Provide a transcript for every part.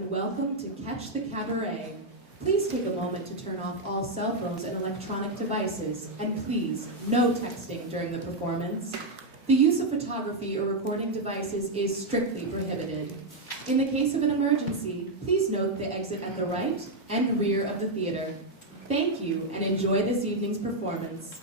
and welcome to Catch the Cabaret. Please take a moment to turn off all cell phones and electronic devices, and please, no texting during the performance. The use of photography or recording devices is strictly prohibited. In the case of an emergency, please note the exit at the right and rear of the theater. Thank you, and enjoy this evening's performance.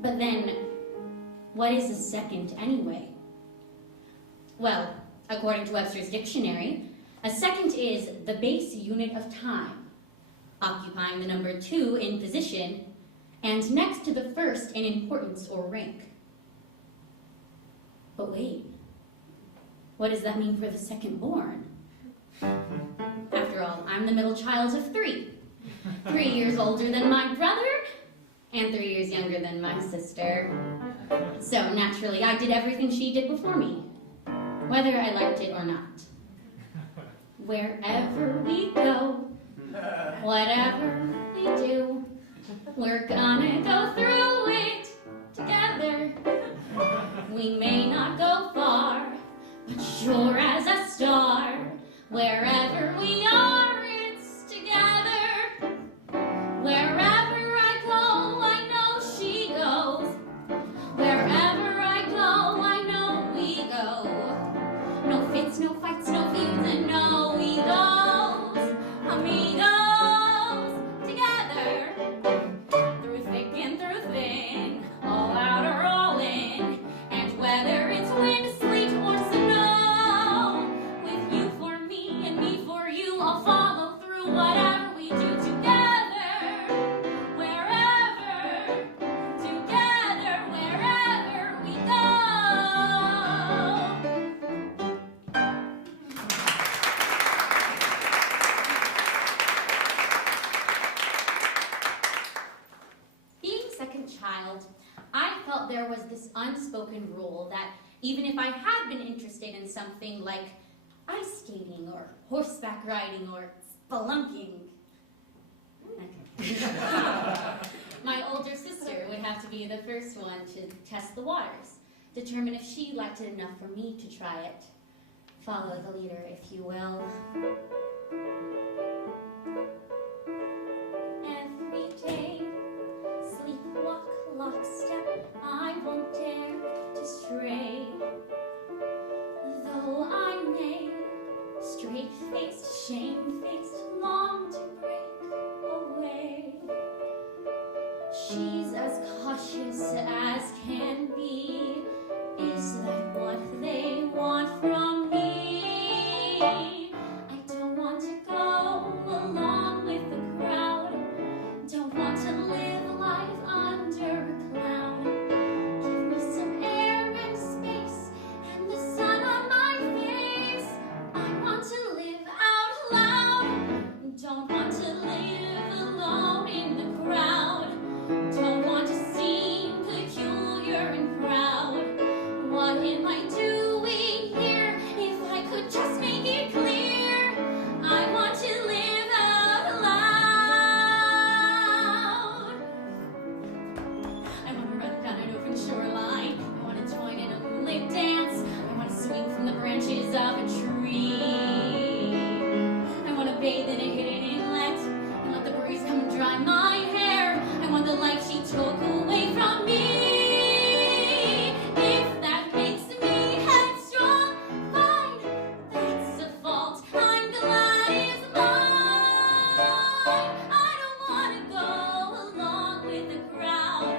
But then, what is a second anyway? Well, according to Webster's dictionary, a second is the base unit of time, occupying the number 2 in position, and next to the first in importance or rank. But wait, what does that mean for the second born? After all, I'm the middle child of 3. 3 years older than my brother, and 3 years younger than my sister. So naturally, I did everything she did before me, whether I liked it or not. Wherever we go, whatever we do, we're gonna go through it together. We may not go far, but sure as a star, wherever we are, it's together. Wherever I go, I know she goes. Wherever I go, I know we go. No fits, no fights, no feuds, and no egos. Amigos, together. Through thick and through thin, all out or all in. And whether it's wind, sleet, or snow, with you for me and me for you, I'll follow through whatever we do together. Wherever, together, wherever we go. Being second child, I felt there was this unspoken rule that even if I had been interested in something like ice skating or horseback riding or spelunking, my older sister would have to be the first one to test the waters, determine if she liked it enough for me to try it. Follow the leader, if you will. Every day, sleepwalk, lockstep, I won't dare to stray. Though I may, straight-faced, shame-faced, long to break away. She's as cautious as can be. Is that what they want from me? I don't want to go along with the crowd. Don't want to live life under a cloud. Give me some air and space and the branches of a tree. I want to bathe in a hidden inlet and let the breeze come and dry my hair. I want the life she took away from me. If that makes me headstrong, fine, that's a fault I'm glad is mine. I don't want to go along with the crowd.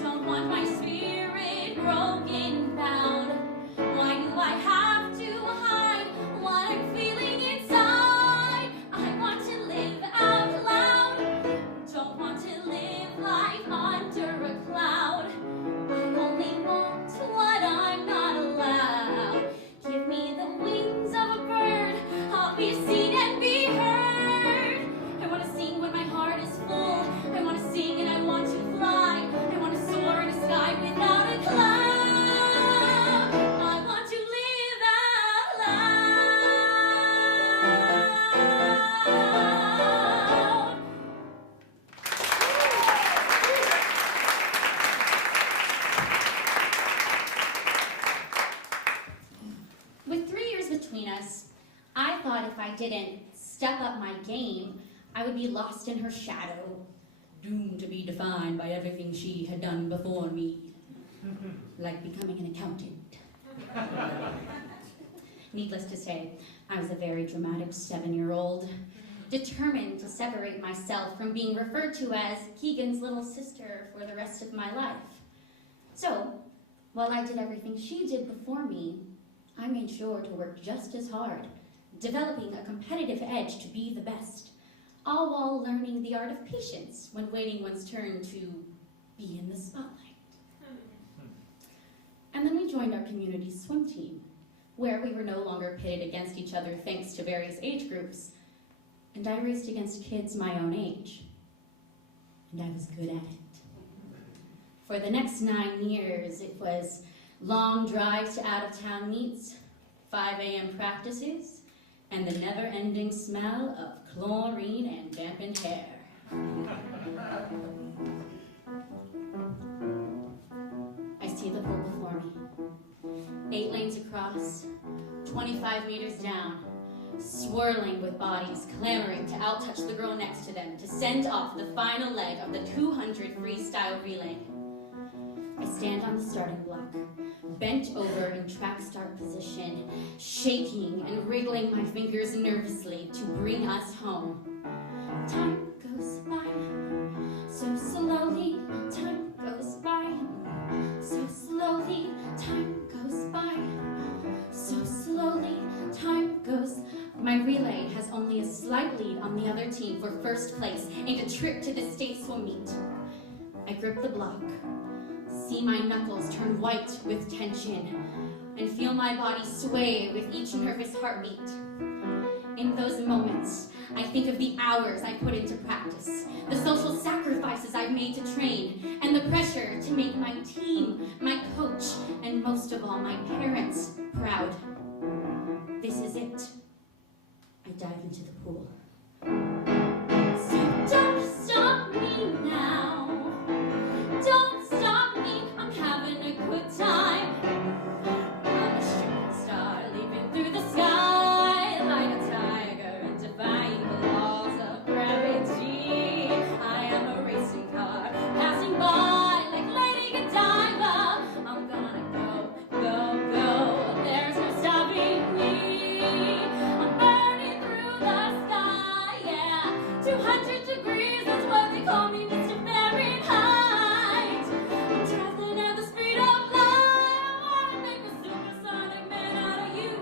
Don't want my spirit broken, bowed. Why do I have to hide what I'm feeling inside? I want to live out loud. Don't want to live life under a cloud. I only want what I'm not allowed. Give me the wings of a bird. I'll be seen and be heard. I want to sing when my heart is full. I want to sing and I want to fly. I want to soar in a sky without a cloud. I want to live out loud. With 3 years between us, I thought if I didn't step up my game, I would be lost in her shadow, doomed to be defined by everything she had done before me, like becoming an accountant. Needless to say, I was a very dramatic 7-year-old, determined to separate myself from being referred to as Keegan's little sister for the rest of my life. So, while I did everything she did before me, I made sure to work just as hard, developing a competitive edge to be the best, all while learning the art of patience when waiting one's turn to be in the spotlight. And then we joined our community swim team, where we were no longer pitted against each other thanks to various age groups, and I raced against kids my own age, and I was good at it. For the next 9 years, it was long drives to out-of-town meets, 5 a.m. practices, and the never-ending smell of chlorine and dampened hair. I see the pool before me. 8 lanes across, 25 meters down, swirling with bodies clamoring to out-touch the girl next to them to send off the final leg of the 200 freestyle relay. I stand on the starting block, bent over in track start position, shaking and wriggling my fingers nervously to bring us home. Time goes by, so slowly, time goes by, so slowly, time goes by, so slowly, time goes. My relay has only a slight lead on the other team for first place and a trip to the state swim meet. I grip the block, see my knuckles turn white with tension, and feel my body sway with each nervous heartbeat. In those moments, I think of the hours I put into practice, the social sacrifices I've made to train, and the pressure to make my team, my coach, and most of all, my parents proud. This is it. I dive into the pool. So don't stop me now. Don't stop me, I'm having a good time. I'm a shooting star leaping through the sky like a tiger and defying the laws of gravity. I am a racing car passing by like Lady Godiva. I'm gonna go, go, go. There's no stopping me. I'm burning through the sky, yeah. 200 degrees, that's what they call me, Mr. Fahrenheit. I'm traveling at the speed of light. I wanna make a supersonic man out of you.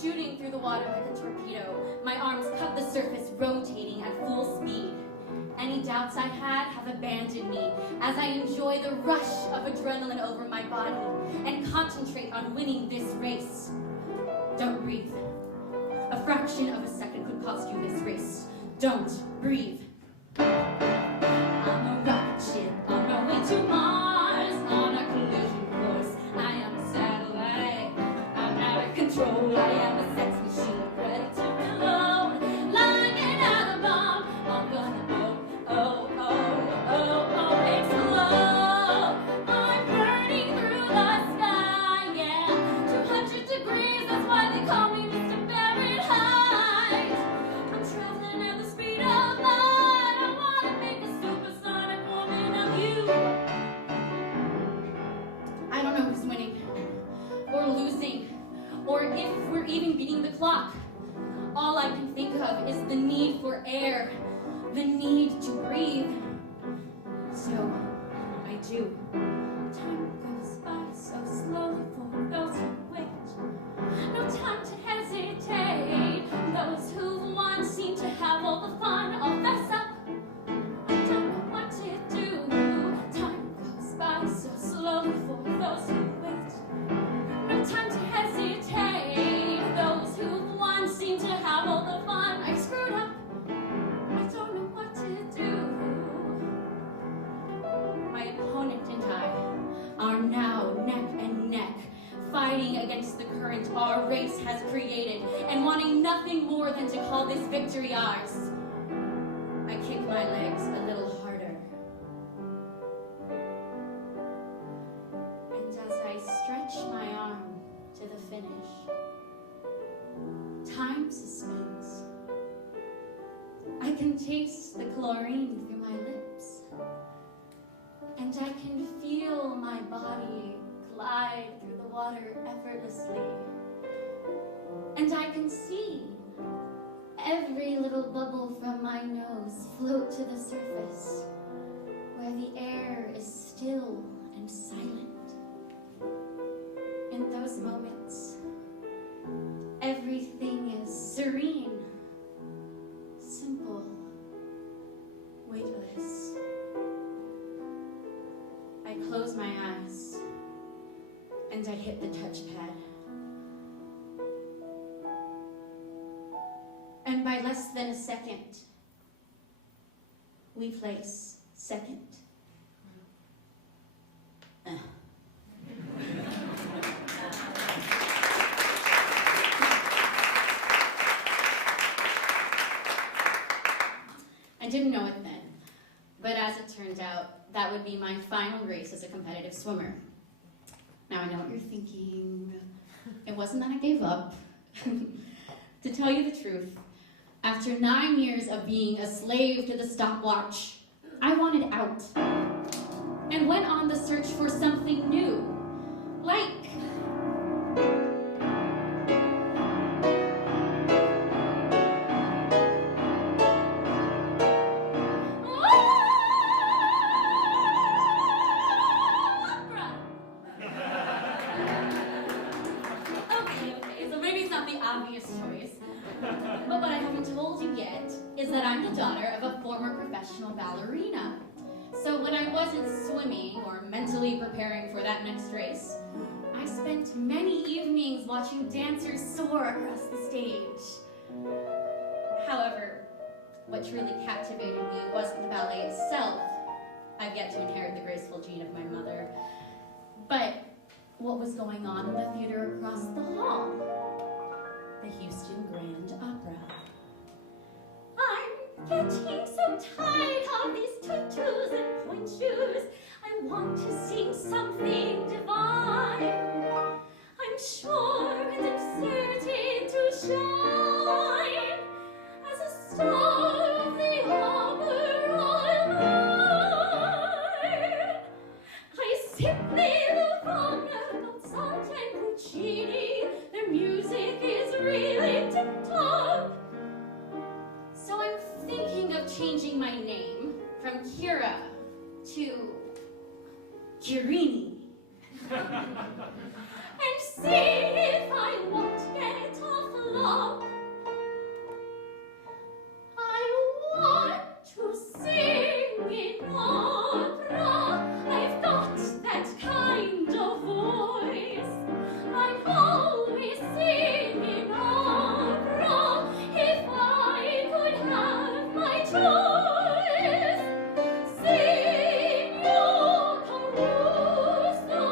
Shooting through the water like a torpedo, my arms cut the surface, rotating at full speed. Any doubts I had have abandoned me as I enjoy the rush of adrenaline over my body and concentrate on winning this race. Don't breathe. A fraction of a second could cost you this race. Don't breathe. I'm a rocket ship on my way to Mars, on a collision course. I am a satellite. I'm out of control. I am a sex machine ready to reload. Like an atom bomb, I'm gonna blow. Oh, oh, oh, oh, explode. I'm burning through the sky, yeah. 200 if we're even beating the clock. All I can think of is the need for air, the need to breathe. So I do. Time goes by so slowly for those who wait. No time to hesitate. Those who won seem to have all the fun. I'll fess up. I don't know what to do. Time goes by so slowly for those who wait. No time to hesitate. Those who won seem to have all the fun. I screwed up. I don't know what to do. My opponent and I are now neck and neck, fighting against the current our race has created, and wanting nothing more than to call this victory ours. I kick my legs a little harder. And as I stretch my arm to the finish, time suspends. I can taste the chlorine through my lips, and I can feel my body glide through the water effortlessly. And I can see every little bubble from my nose float to the surface, where the air is still and silent. In those moments, everything is serene, simple, weightless. I close my eyes and I hit the touchpad. And by less than a second, we place second. I didn't know it then, but as it turned out, that would be my final race as a competitive swimmer. Now I know what you're thinking. It wasn't that I gave up. To tell you the truth, after 9 years of being a slave to the stopwatch, I wanted out and went on the search for something new, like but what I haven't told you yet is that I'm the daughter of a former professional ballerina. So when I wasn't swimming or mentally preparing for that next race, I spent many evenings watching dancers soar across the stage. However, what truly captivated me wasn't the ballet itself. I've yet to inherit the graceful gene of my mother. But what was going on in the theater across the hall? The Houston Grand Opera. I'm getting so tired of these tutus and point shoes. I want to sing something divine. I'm sure and I'm certain to shine as a star of the opera line. I simply look on Mozart and Puccini. Their music is really tip-top. So I'm thinking of changing my name from Kyra to Kyrini. And see if I won't get off flop. I want to sing in opera. I've got that kind of voice. I'd always sing in opera if I could have my choice. Signor Caruso,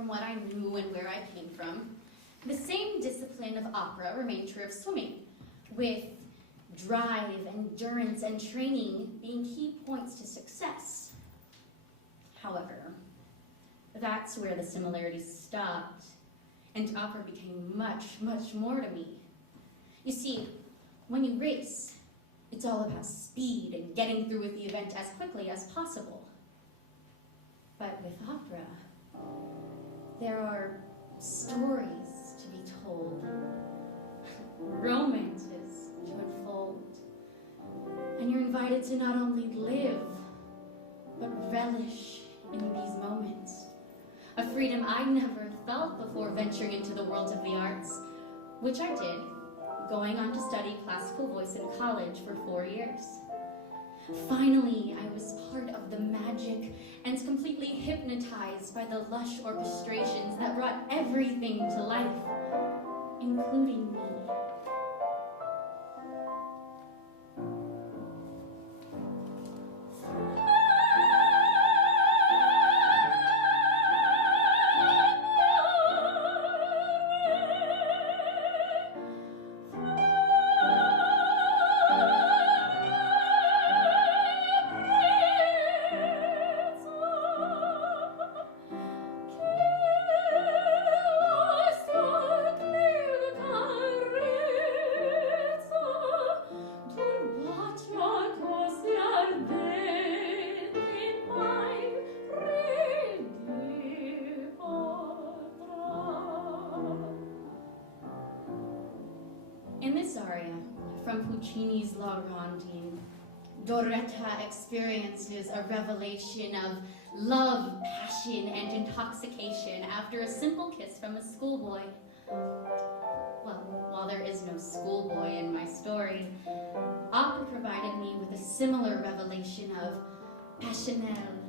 from what I knew and where I came from, the same discipline of opera remained true of swimming, with drive, endurance, and training being key points to success. However, that's where the similarities stopped, and opera became much, much more to me. You see, when you race, it's all about speed and getting through with the event as quickly as possible. But with opera, there are stories to be told, romances to unfold, and you're invited to not only live, but relish in these moments. A freedom I never felt before venturing into the world of the arts, which I did, going on to study classical voice in college for 4 years. Finally, I was part of the magic and completely hypnotized by the lush orchestrations that brought everything to life, including me. In this aria, from Puccini's La Rondine, Doretta experiences a revelation of love, passion, and intoxication after a simple kiss from a schoolboy. Well, while there is no schoolboy in my story, opera provided me with a similar revelation of passionelle,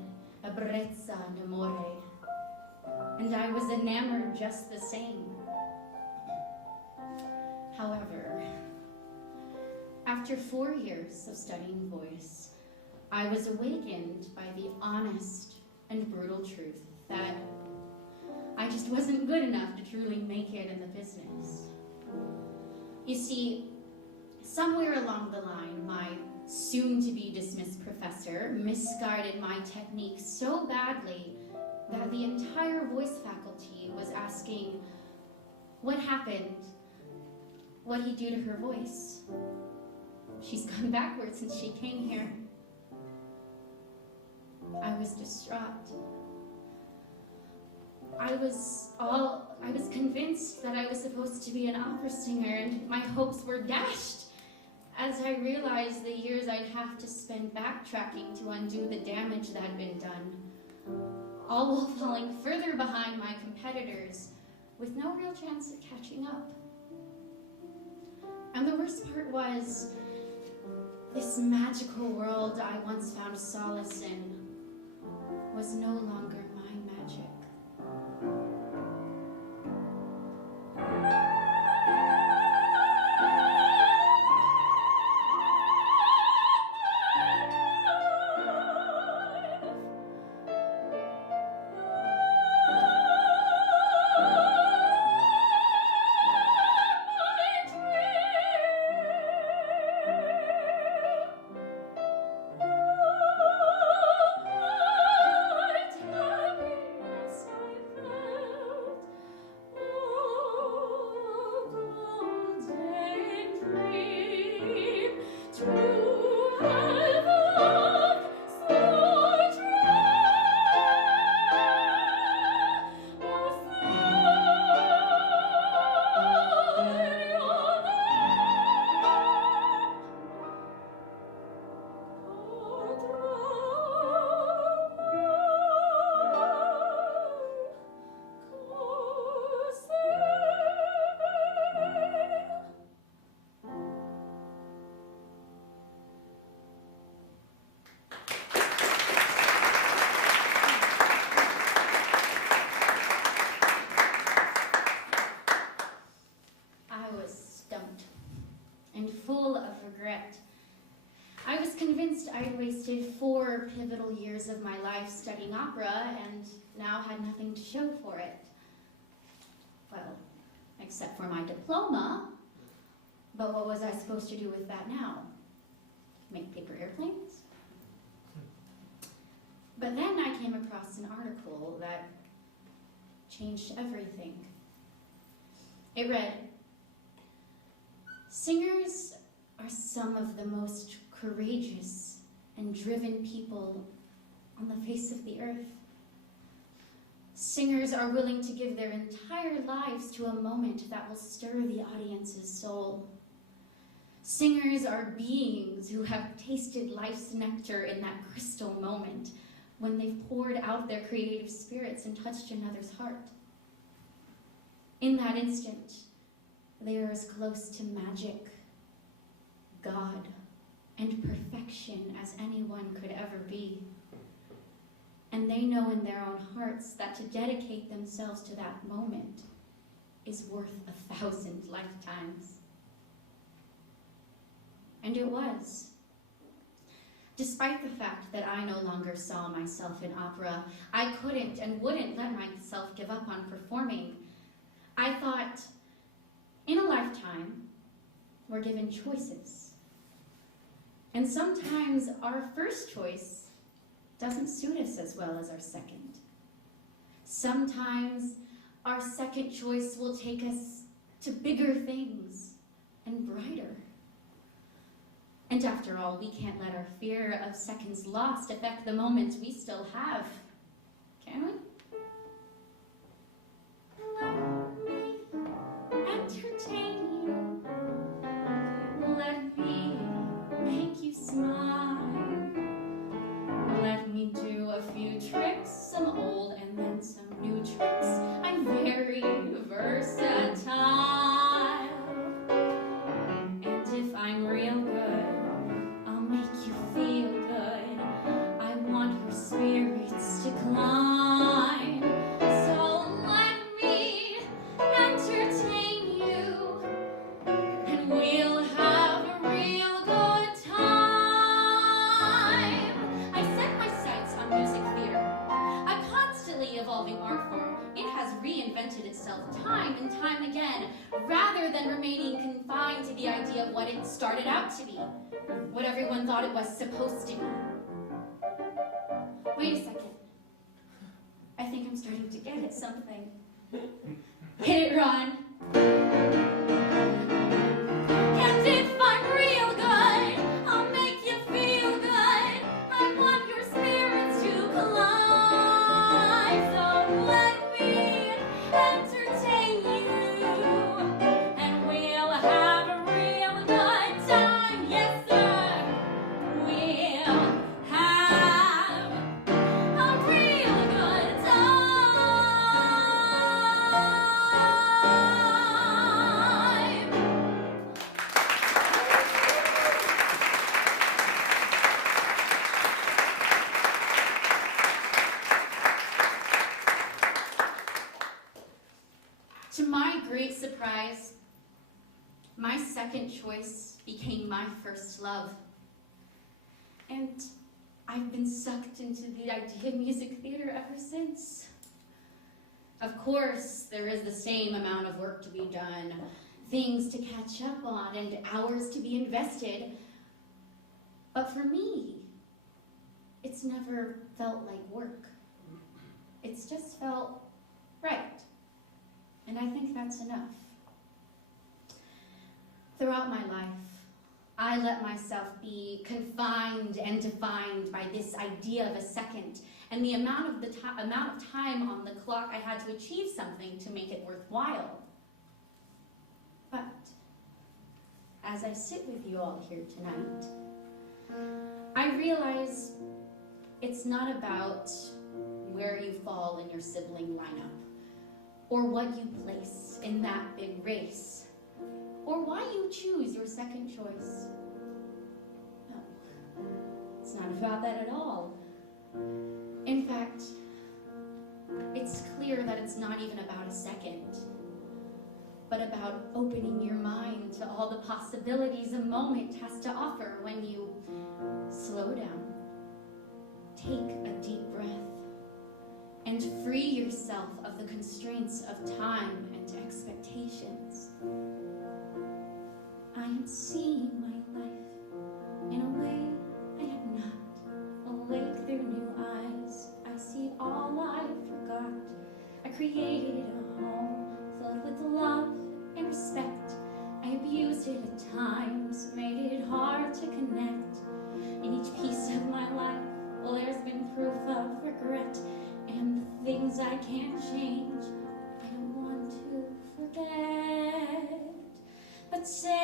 ebbrezza, and amore. And I was enamored just the same. However, after 4 years of studying voice, I was awakened by the honest and brutal truth that I just wasn't good enough to truly make it in the business. You see, somewhere along the line, my soon-to-be dismissed professor misguided my technique so badly that the entire voice faculty was asking, what happened? What'd he do to her voice? She's gone backwards since she came here. I was distraught. I was convinced that I was supposed to be an opera singer, and my hopes were dashed as I realized the years I'd have to spend backtracking to undo the damage that had been done, all while falling further behind my competitors with no real chance at catching up. And the worst part was, this magical world I once found solace in was no longer my magic. life studying opera and now had nothing to show for it. Well, except for my diploma. But what was I supposed to do with that now? Make paper airplanes? But then I came across an article that changed everything. It read, "Singers are some of the most courageous and driven people on the face of the earth. Singers are willing to give their entire lives to a moment that will stir the audience's soul. Singers are beings who have tasted life's nectar in that crystal moment when they've poured out their creative spirits and touched another's heart. In that instant, they are as close to magic, God, and perfection as anyone could ever be. And they know in their own hearts that to dedicate themselves to that moment is worth 1,000 lifetimes." And it was. Despite the fact that I no longer saw myself in opera, I couldn't and wouldn't let myself give up on performing. I thought, in a lifetime, we're given choices. And sometimes our first choice doesn't suit us as well as our second. Sometimes our second choice will take us to bigger things and brighter. And after all, we can't let our fear of seconds lost affect the moments we still have, can we? Let me entertain you. Let me make you smile. Let me do a few tricks, some old and then some new tricks. I'm very versatile. And if I'm real good, I'll make you feel good. I want your spirits to climb. So let me entertain you, and we'll have a real good time. I set my sights on music theater, a constantly evolving art form. It has reinvented itself time and time again, rather than remaining confined to the idea of what it started out to be, what everyone thought it was supposed to be. Wait a second. I think I'm starting to get at something. Hit it, Ron. And if I'm real good, I'll make you feel good. I want your spirits to collide. So let me entertain you, and we'll have a real good time. Yes, sir. We'll have a real good time. To my great surprise, my second choice became my first love. And I've been sucked into the idea of music theater ever since. Of course, there is the same amount of work to be done, things to catch up on, and hours to be invested. But for me, it's never felt like work. It's just felt right. And I think that's enough. Throughout my life, I let myself be confined and defined by this idea of a second and the amount of time on the clock I had to achieve something to make it worthwhile. But as I sit with you all here tonight, I realize it's not about where you fall in your sibling lineup, or what you place in that big race, or why you choose your second choice. No, it's not about that at all. In fact, it's clear that it's not even about a second, but about opening your mind to all the possibilities a moment has to offer when you slow down, take a deep breath, myself of the constraints of time and expectations. I am seeing my life in a way I have not. Awake through new eyes, I see all I forgot. I created a home filled with love and respect. I abused it at times, made it hard to connect. In each piece of my life, well, there's been proof of regret, and the things I can't change, I don't want to forget. But say